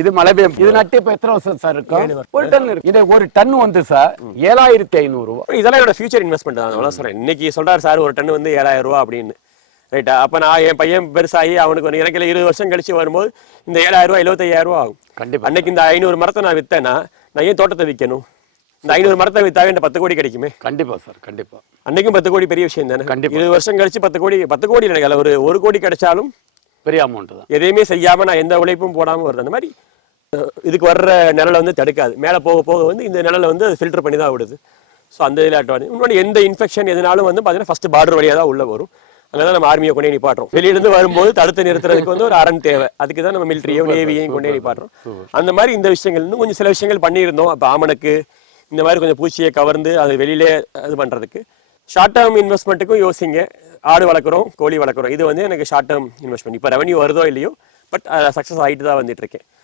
இது மழை பெய்யும். இது நட்டு இப்ப எத்தனை வருஷம் சார் இருக்கும்? ஒரு டன் இருக்கு. இது ஒரு டன் வந்து சார் 7500 ரூபாய். இதெல்லாம் என்னோட ஃபியூச்சர் இன்வெஸ்ட்மெண்ட் தான். அவ்வளவு சொல்றேன். இன்னைக்கு சொல்றாரு சார் ஒரு டன் வந்து 7000 ரூபாய் அப்படின்னு. ரைட்டா? அப்ப நான் என் பையன் பெருசாகி அவனுக்கு வந்து எனக்கு 20 வருஷம் கழிச்சு வரும்போது இந்த 7000 ரூபாய் 75000 ரூபாய் ஆகும். கண்டிப்பா. அன்னைக்கு இந்த 500 மரத்தை நான் வித்தேன்னா நான் ஏன் தோட்டத்தை விற்கணும்? இந்த 500 மரத்தை வித்தாவே இந்த 10 கோடி கிடைக்குமே. கண்டிப்பா சார், கண்டிப்பா. அன்னைக்கும் 10 கோடி பெரிய விஷயம் தானே. கண்டிப்பா. 20 வருஷம் கழிச்சு 10 கோடி எனக்கு ஒரு 1 கோடி கிடைச்சாலும் பெரிய அமௌண்ட் தான். எதையுமே செய்யாம நான் எந்த உழைப்பும் போடாம வருது. அந்த மாதிரி இதுக்கு வர்ற நிழலை வந்து தடுக்காது. மேலே போக போக வந்து இந்த நிழலை வந்து ஃபில்டர் பண்ணி தான் விடுது. ஸோ அந்த இதில் அட்வான்டேஜ். இன்னொன்று எந்த இன்ஃபெக்ஷன் எதுனாலும் வந்து பார்த்தீங்கன்னா ஃபர்ஸ்ட் பார்டர் வழியாக தான் உள்ள வரும். அங்கே தான் நம்ம ஆர்மியை கொண்டே நிப்பாட்டுறோம். வெளியிருந்து வரும்போது தடுத்து நிறுத்துறதுக்கு வந்து ஒரு அரண் தேவை. அதுக்கு தான் நம்ம மிலிட்ரியோ நேவியையும் கொண்டே நிப்பாட்டுறோம். அந்த மாதிரி இந்த விஷயங்கள் இன்னும் கொஞ்சம் சில விஷயங்கள் பண்ணியிருந்தோம். அப்போ ஆமணக்கு இந்த மாதிரி கொஞ்சம் பூச்சியை கவர்ந்து அது வெளியிலே இது பண்ணுறதுக்கு ஷார்ட் டேர்ம் இன்வெஸ்ட்மெண்ட்டுக்கும் யோசிங்க. ஆடு வளர்க்குறோம், கோழி வளர்க்குறோம். இது வந்து எனக்கு ஷார்ட் டேர்ம் இன்வெஸ்ட்மெண்ட். இப்போ ரெவன்யூ வருதோ இல்லையோ, பட் சக்ஸஸ் ஆகிட்டு தான் வந்துட்டு இருக்கேன்.